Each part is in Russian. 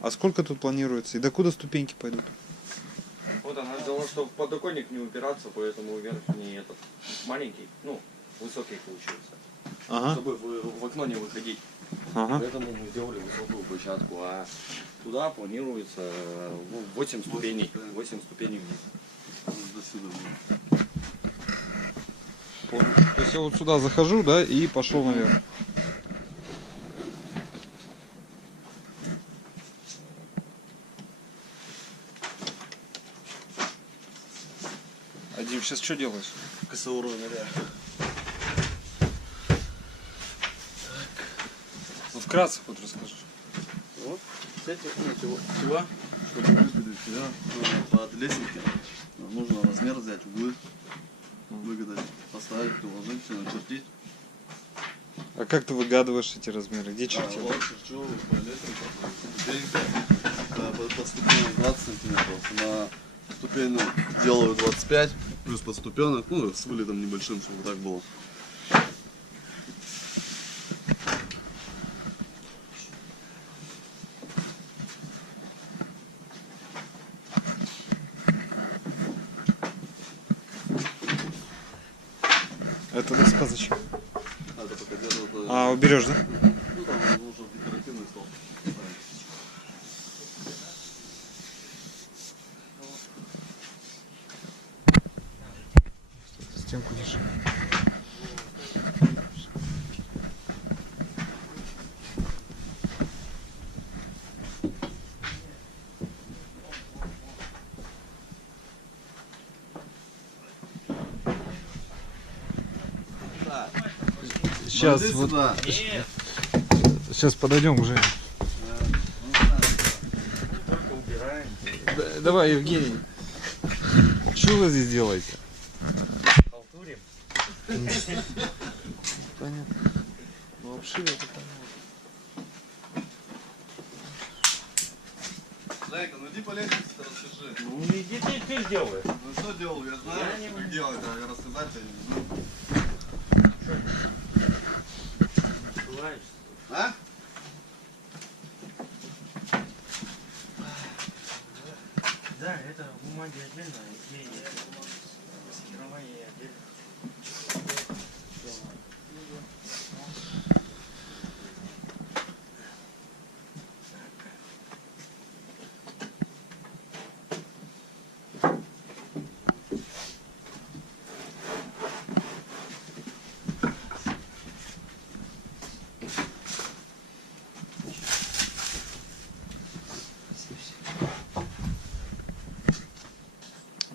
А сколько тут планируется? И докуда ступеньки пойдут? Вот она взяла, чтобы в подоконник не упираться, поэтому верхний этот маленький, ну, высокий получился. Ага. Чтобы в окно не выходить. Ага. Поэтому мы сделали высокую площадку, а туда планируется 8 ступеней. 8 ступеней вниз. До сюда. Понял. То есть я вот сюда захожу, да, и пошел наверх. А Дим, сейчас что делаешь? КСУР ныряю. Ну, вкратце хоть расскажи. Вот, кстати, всего, чтобы выпилить себя под лестнике, нужно размер взять, углы, выгадать, поставить, приложить, все начертить. А как ты выгадываешь эти размеры? Где чертил? Вот черчу по лестнице, по ступеням 20 сантиметров, на ступень делаю 25, плюс подступенок, ну, с вылетом небольшим, чтобы так было. Это доска зачем? Это пока держит. А, уберешь, да? Ну, там нужно декоративный стол. Стенку держи. Сейчас, Иди вот, сюда. сейчас подойдем уже. Только убираем. Давай, Евгений. Что вы здесь делаете? Халтурим. Понятно. Ну, вообще это понятно. Зайка, ну иди по лестнице-то расскажи. Ну иди ты сделаешь. Ну что делал, я знаю, Я не как делать, а рассказать я не знаю. Открываешься. А? Да, это бумаги отдельно, и кировые отдельно.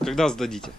Когда сдадите?